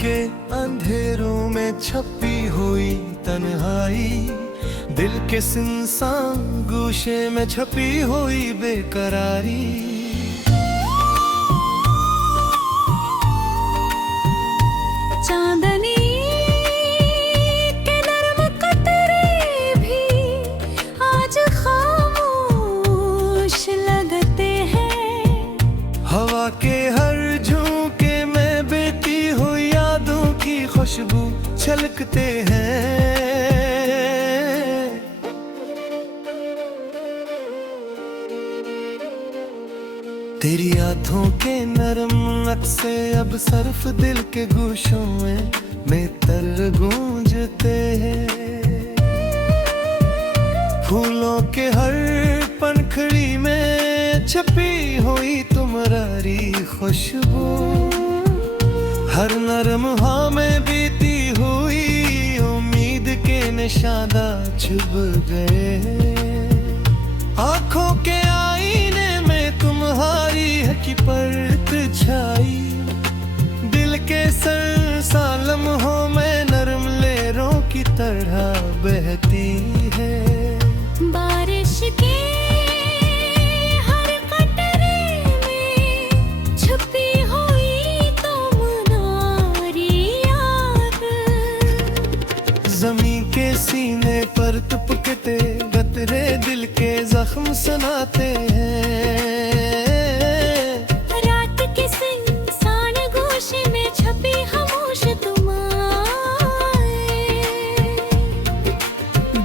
के अंधेरों में छपी हुई तन्हाई, दिल के सुनसान गोशे में छपी हुई बेकरारी। चांदनी के नर्म कतरे भी आज खामोश लगते हैं। हवा के हर झोंके में बहती हुई यादों की खुशबू छलकते हैं। तेरी आँखों के नरम नक्शे अब सर्फ दिल के गोशों में तर गूंजते हैं। फूलों के हर पंखड़ी में छपी हुई तुम्हारी खुशबू, हर नरम हाँ में बीती हुई उम्मीद के निशाना छुप गए। आँखों के आईने में तुम्हारी है की परत छाई, दिल के सरसा लम्हों में नरम लहरों की तरह बहती है। बारिश के हर कतरे में छुपी हुई तुम्हारी याद, ज़मीं के सीने पर तुपकते गतरे दिल के जख्म सुनाते हैं। रात के सुनसान गोशे में छपी खामोश तुम्हारे,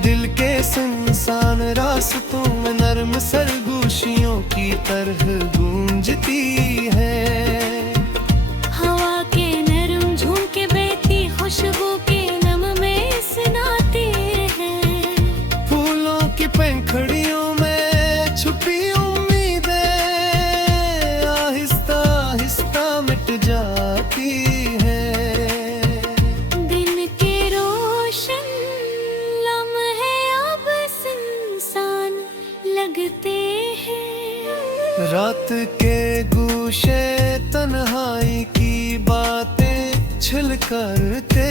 दिल के सुनसान रास्तों में नरम सरगोशियों की तरह गूंजती है। हवा के नरम झोंके बहती खुशबू के नम में सुनाते हैं। फूलों की पंखड़ियों में छुपी उम्मीदें आहिस्ता आहिस्ता मिट जाती है। दिन के रोशन लम्हे अब सुनसान लगते हैं। रात के गोशे तन्हाई की बातें छल करते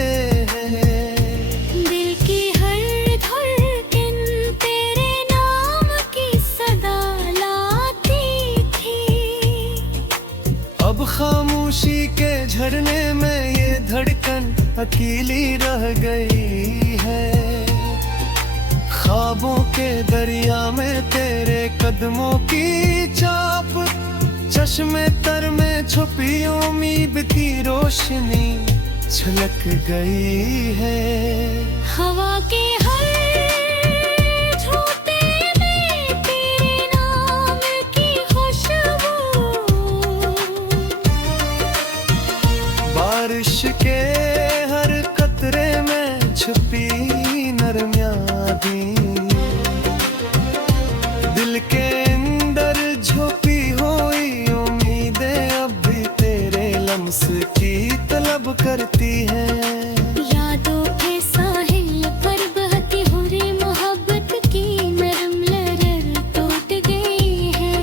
हैं। दिल की हर धड़कन तेरे नाम की सदा लाती थी। अब खामोशी के झरने में ये धड़कन अकेली रह गई है। ख्वाबों के दरिया में तेरे कदमों की चाप, चश्मे तर में छुपी उम्मीद की रोशनी छलक गई है। हवा के हर झोंके में तेरे नाम की खुशबू, बारिश के हर कतरे में छुपी नरम यादें, दिल के अंदर छुपी हुई उम्मीदें अब भी तेरे लम्स की तलब करती हैं। यादों के साहिल पर बहती हुई मोहब्बत की नरम लहर टूट गई है।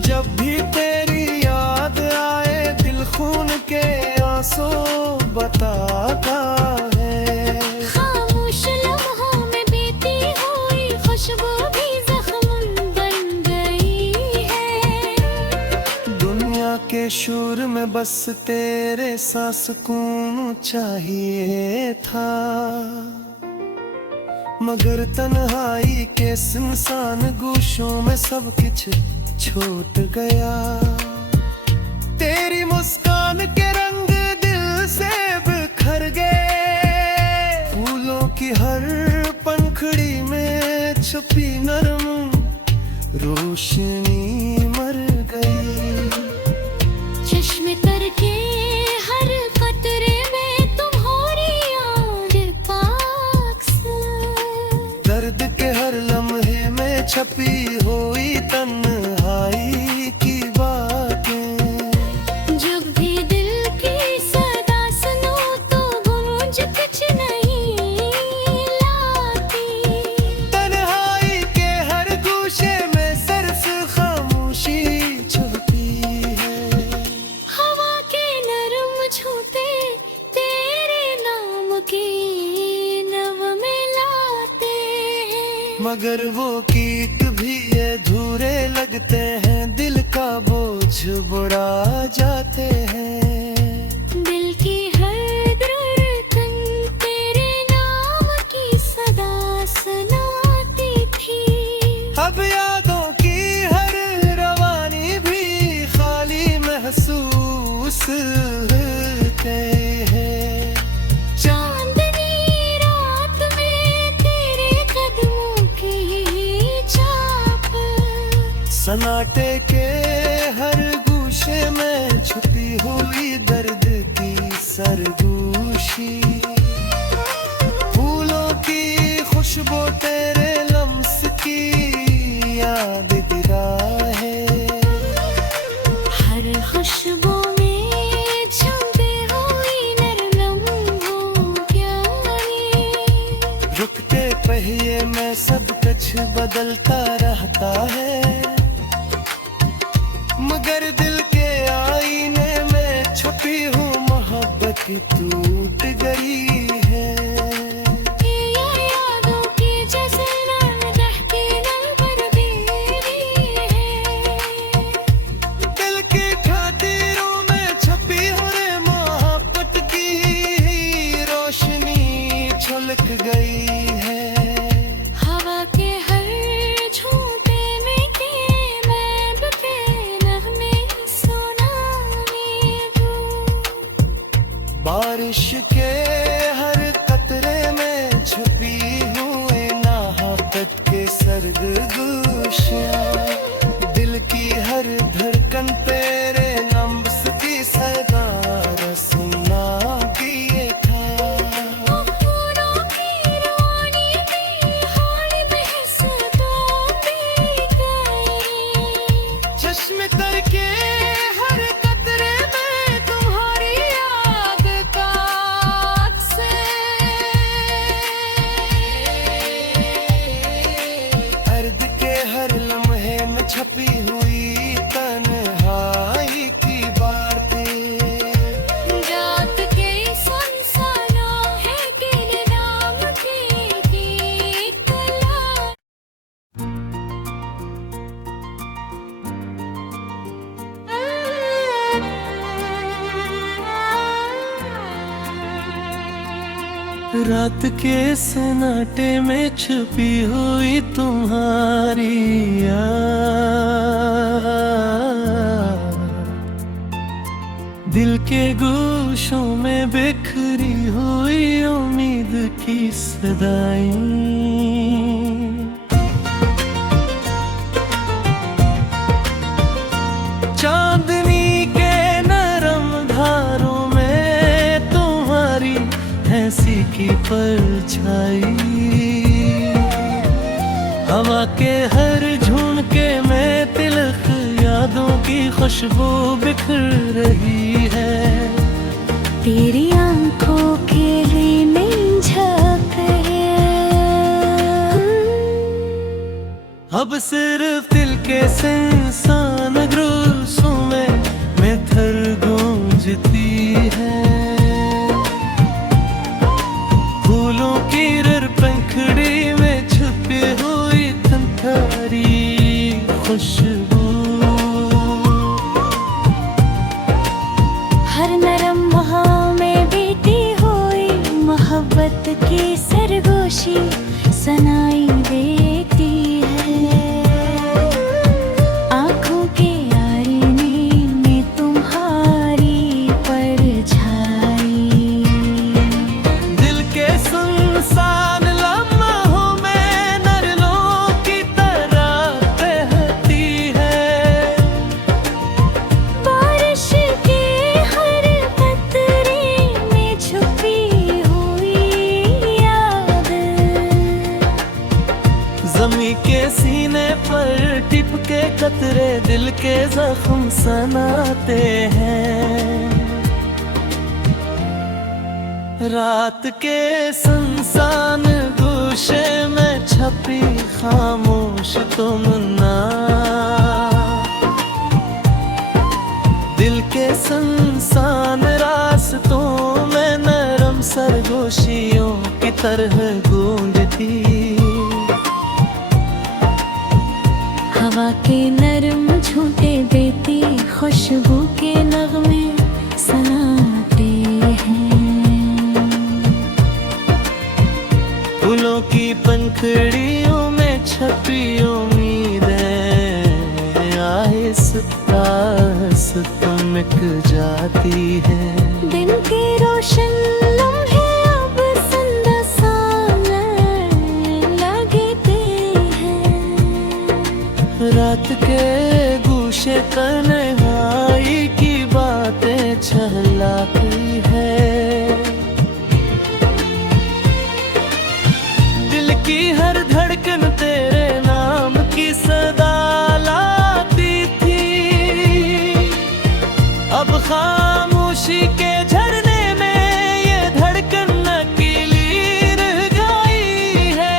जब भी तेरी याद आए दिल खून के आंसू बताता है। खामोश लम्हों में बीती हुई खुशबू भी जख्म बन गई है। दुनिया के शोर में बस तेरे साथ सुकून चाहिए था, मगर तन्हाई के सुनसान गोशों में सब कुछ छूट गया। तेरी मुस्कान के रंग दिल से बिखर गए। फूलों की हर पंखड़ी में छुपी नरम रोशनी मर गई। चश्मे तर के हर कतरे में तुम्हारी याद पाक सा, दर्द के हर लम्हे में छपी हुई तन्हाई की बातें। जब भी दिल की सदा सुनो तो गूंज कुछ नहीं लाती। तन्हाई के हर गोशे में सिर्फ खामोशी छुपी है। हवा के नरम झोंके मगर वो गीत भी अधूरे लगते हैं, दिल का बोझ बुरा जाते हैं। दिल की हर धड़कन तेरे नाम की सदा सुनाती थी। अब यादों की हर रवानी भी खाली महसूस होते हैं। चांदनी रात में तेरे कदमों की छाप, सन्नाटे के हर गूशे में छुपी हुई दर्द की सरगोशी। फूलों की खुशबू तेरे लम्स की याद दिला है। हर खुशबू में छुपी हुई नरम हो प्यारी। रुकते पहिए में सब कुछ बदलता रहता है, मगर दिल के आईने में छुपी हूँ मोहब्बत टूट गई है। ये यादों की जैसे नम दहती नम बेरी है। दिल की खातिरों में छुपी हुए मोहब्बत की रोशनी छलक गई है। हवा के हर झूठे में के मैं बते नगमे सुनाने दूं। बारिश के हर कतरे में छुपी हुई नाहकत के सरगोशियां। दिल की हर धड़कन तेरे नब्ज़ की सदा रसना किए था। फूलों की रोनी में हाल बहस तो बीत गई। चश्मे तर के हर कतरे में तुम्हारी याद का अक्स है। अर्द के हर लम्हे में छपी हुई तन्हाई की बातें। रात के सुनसाना है तेरे नाम की कला। रात के सन्नाटे में छुपी हुई तुम्हारी याद, दिल के गोशों में बिखरी हुई उम्मीद की सदाएं। चांदनी के नरम धारों में तुम्हारी हंसी की परछाई। हवा के हर झोंके में तिलक यादों की खुशबू बिखर रही है। तेरी आंखों के लिए नहीं झांक अब सिर्फ दिल के इंसान ग्रोसों में थर गूंजती है। फूलों की रर पंखड़ी में छुपी हुई थंथारी खुशबू। हर नरम वहाँ में बीती हुई मोहब्बत की सरगोशी सनाई देती है। आँखों के आईने में तुम्हारी परछाई। दिल के सुनसान लम्हों में नरलों की तरह बहती है। बारिश के हर कतरे में छुपी हुई याद। ज़मीं के सीने पर टिपके कतरे दिल के जख्म सनाते हैं। रात के सुनसान गोशे में छपी खामोश तुमना। दिल के सुनसान रास्तों में नरम सरगोशियों की तरह गूंजती। हवा के नरम झूठे देती खुशबू के नगमे सनाते हैं। फूलों की पंखुड़ियों में छपी उम्मीदें आहिस्ता आहिस्ता मिट जाती है। दिन के रोशन लम्हे अब संदा सा लगते हैं। रात के गूशे तन्हाई की बातें छलाती है। दिल की हर धड़कन तेरे नाम की सदा लाती थी। अब खामोशी के झरने में ये धड़कन अकेली रह गई है।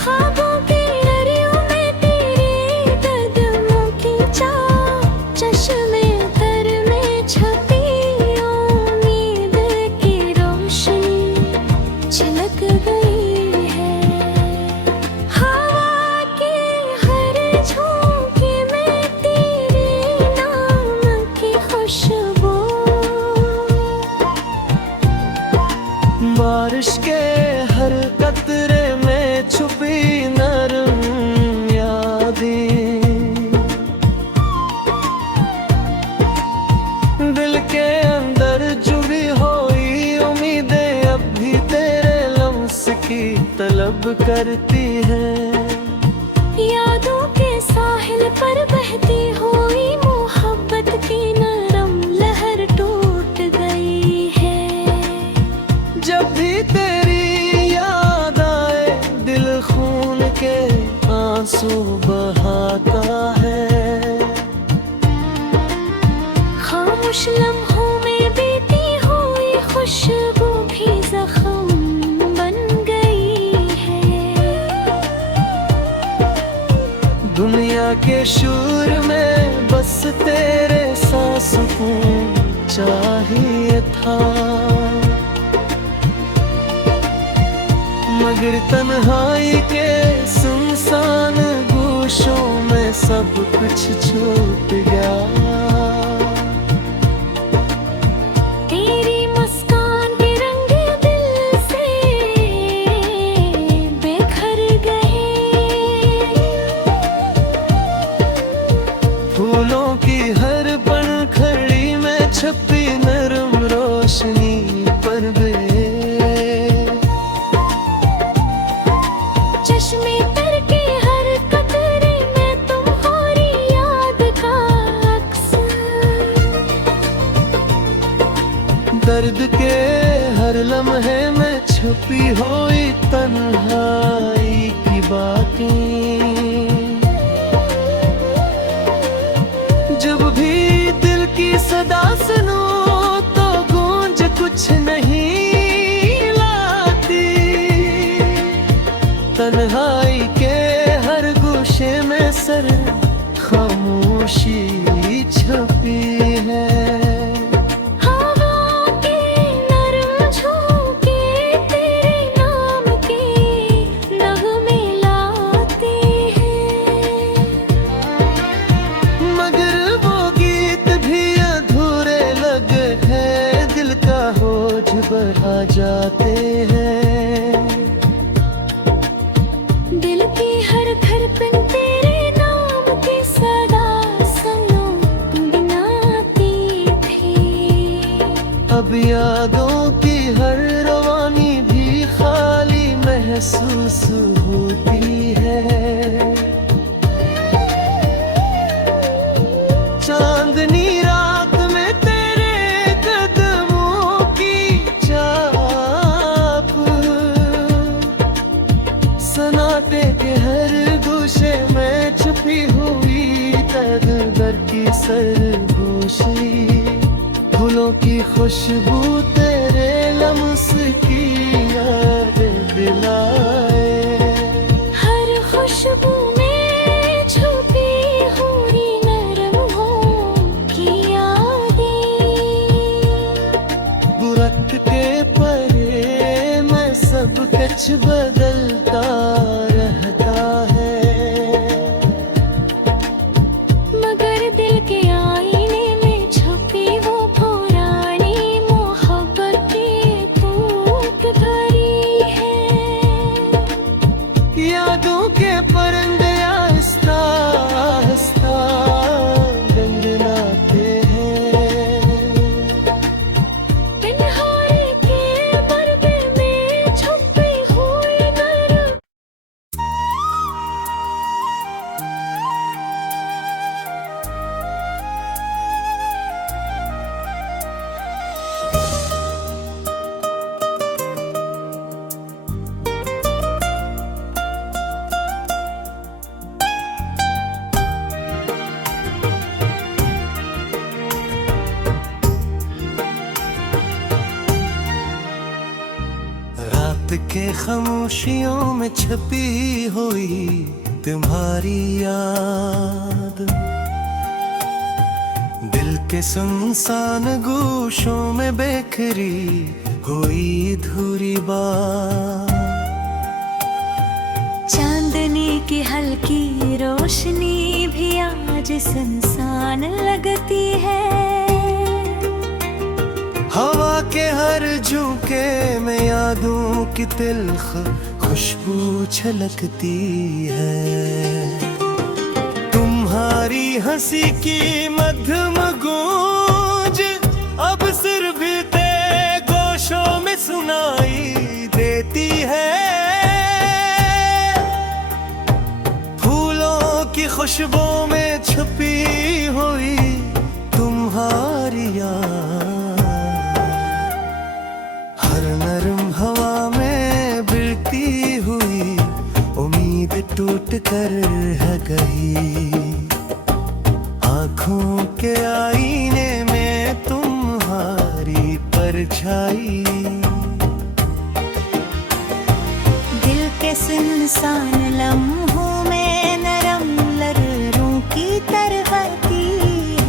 ख्वाबों की लड़ियों में तेरे कदमों की चाह, चश्मे तर में छपी उम्मीद की रोशनी झलक गई है। हवा के हर झोंके में तेरे नाम की खुशबू, बारिश के हर कतरे में छुपी नरम यादें। दिल के अंदर जुड़ी हुई उम्मीदें अब भी तेरे लम्स की तलब करती हैं। यादों के साहिल पर बहती हुई मोहब्बत की नरम लहर टूट गई है। जब भी तेरी याद आए दिल खून के आंसू बहाता है। खामोश लम्हों में बीती हुई खुशबू भी जख्म बन गई है। दुनिया के शोर में बस तेरे साथ सुकून चाहिए था। मगर तन्हाई के सुनसान गूशों में सब कुछ छूट गया। तेरी मुस्कान के रंग दिल से बिखर गए। फूलों की हर पंखुड़ी में छपी नरम रोशनी पर भी चश्मे तर के हर कतरे में तुम्हारी याद का अक्स। दर्द के हर लम्हे में छुपी हुई तन्हाई की बातें। जब भी दिल की सदा सुनो तो गूंज कुछ नहीं लाती। तन्हाई के हर गोशे में सर खामोशी छुपी है। हवा के नरम झोंके तेरे नाम के नगमे लाते हैं। मगर वो गीत भी अधूरे लगे हैं। दिल का बोझ बढ़ा जाते हैं। दिल की हर धड़कन तेरे नाम की सदा सनों गिनाती थी। अब यादों की हर रवानी भी खाली महसूस होती है। चांदनी रात में तेरे कदमों की चाप, सन्नाटे के हर गोशे में छुपी हुई दर की सरगोशी। फूलों की खुशबू तेरे लम्स की याद दिलाए। हर खुशबू में छुपी हुई नरम हो की यादें। वक्त के परे में सब कुछ बदलता रहता है। यादों के परिंदे आहिस्ता आहिस्ता गुनगुनाते हैं। तन्हाई के पर्दे में छुपी हुई नरम रात के खामोशियों में छपी हुई तुम्हारी याद, दिल के सुनसान गोशों में बिखरी हुई अधूरी बात। चांदनी की हल्की रोशनी भी आज सुनसान लगती है। हवा के हर झोंके में यादों की तिल्ख खुशबू छलकती है। तुम्हारी हंसी की मध्यम गूंज अब सिर भी ते गोशों में सुनाई देती है। फूलों की खुशबू में छुपी हुई तुम्हारी याद, हर नरम हवा में बिखरती हुई उम्मीद टूट कर है गई। आँखों के आईने में तुम्हारी परछाई, दिल के सुनसान लम्हों में नरम लहरों की तरहती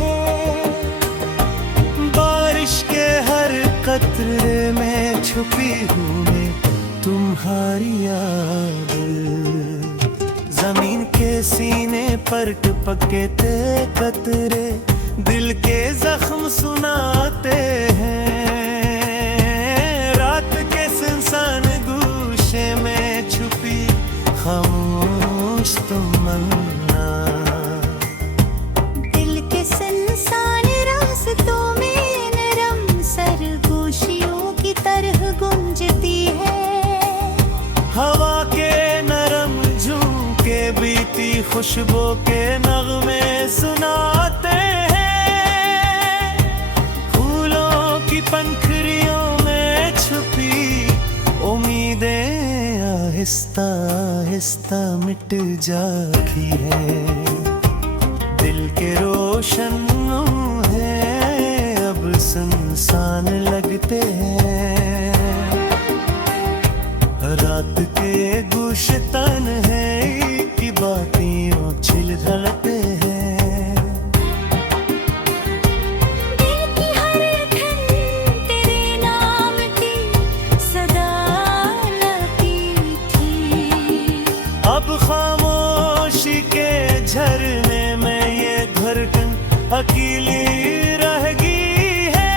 है। बारिश के हर कतरे में छुपी हूँ मैं तुम्हारी याद। जमीन के सीने पर टपके थे कतरे दिल के जख्म सुनाते हैं। रात के सुनसान गूशे में छुपी खामोश तमन्ना, दिल के सुनसान रास्तों में नरम सरगोशियों की तरह गूंजती है। हवा के नरम झोंके बीती खुशबू के नगमे सुनाते हैं। फूलों की पंखुड़ियों में छुपी उम्मीदें आहिस्ता आहिस्ता मिट जाती है। दिल के रोशन है अब सुनसान लगते हैं। रात के गुश्तन है की बातें उछल ढलते हैं। दिल की हर धड़कन तेरे नाम की सदा लाती थी। अब खामोशी के झरने में ये धड़कन अकेली रह गई है।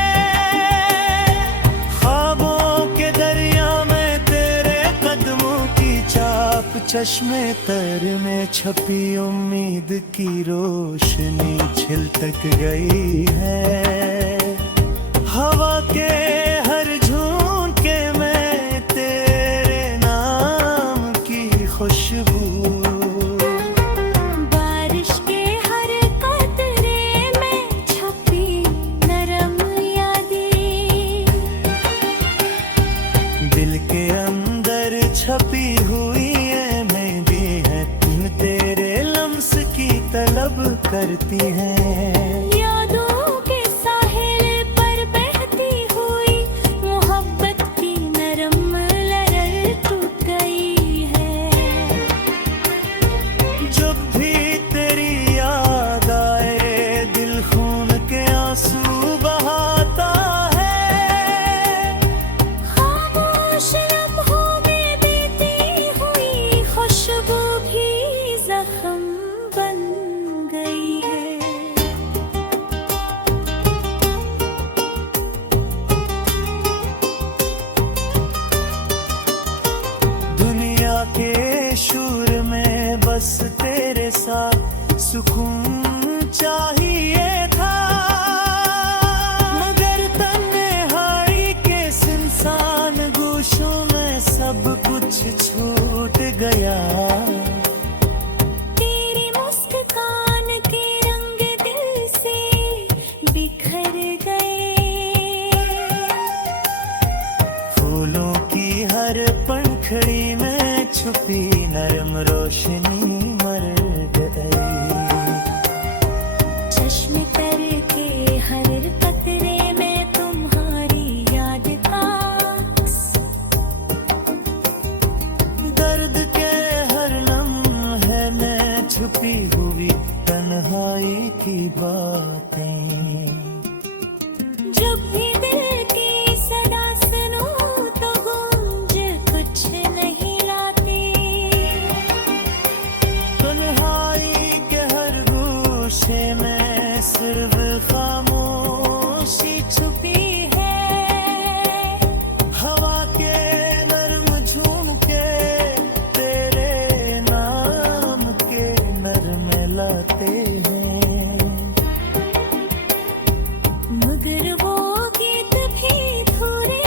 ख्वाबों के दरिया में तेरे कदमों की चाप, चश्मे तर में छपी उम्मीद की रोशनी छिलक गई है। हवा के हर झोंके में तेरे नाम की खुशबू, बारिश के हर कतरे में छपी नरम यादें। दिल के अंदर छपी हुई है मेहंदी है तुम तेरे लम्स की तलब करती है। यादों के साहिल पर बहती हुई मोहब्बत की नरम लहर टूट गई है। जब भी तेरी याद आए दिल खून के आंसू बहाता है। खामोश लम्हों में बीती हुई खुशबू भी जख्म बन गई है। बस तेरे साथ सुकून चाहिए था, मगर तन्हाई के सुनसान गोशों में सब कुछ छूट गया। तेरी मुस्कान के रंग दिल से बिखर गए, फूलों की हर पंखड़ी में छुपी नरम रोशनी मर गई। चश्मे तर के हर कतरे में तुम्हारी याद का अक्स, दर्द के हर लम्हे में छुपी हुई तन्हाई की बातें। जब भी दिल की सदा सुनो तो गूंज कुछ नहीं लाते, तन्हाई के हर गोशे में सिर्फ खामोशी छुपी है। हवा के नरम झुमके तेरे नाम के नरम लाते हैं, मगर वो गीत भी थोड़े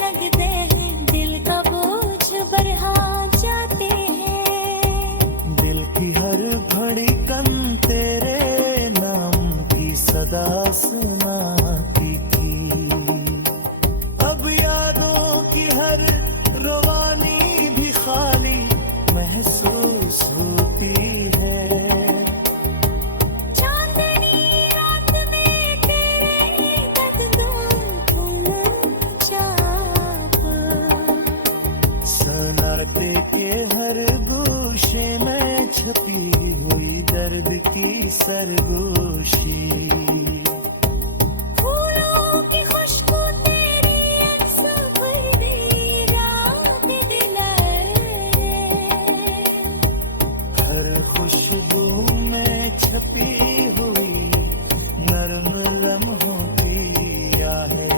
लगते हैं, दिल का बोझ बढ़ा जाते हैं। दिल की हर धड़कन तेरे नाम की सदा सुनाती थी, अब यादों की हर रवानी भी खाली महसूस होती है। चांदनी रात में तेरे कदमों की चाप, सन्नाटे के हर गोशे में छपी हुई दर्द की सरगोशी। फूलों की खुशबू तेरी अक्सों पर रात दिलाए, हर खुशबू में छपी हुई नरम लम्हों की आहें।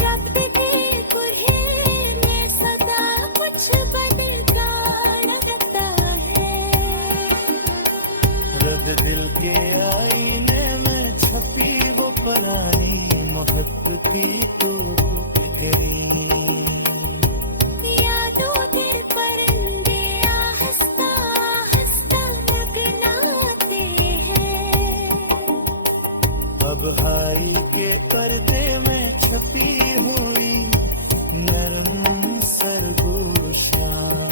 रब के कुल्हे में सदा कुछ बदलता रहता है, रब दिल के आईने में छपी वो पुरानी मोहब्बत की टूट गई। यादों के परिंदे आहिस्ता आहिस्ता मगनाते हैं, अब हाई के पर्दे में छपी हुई नरम सरगोशियां।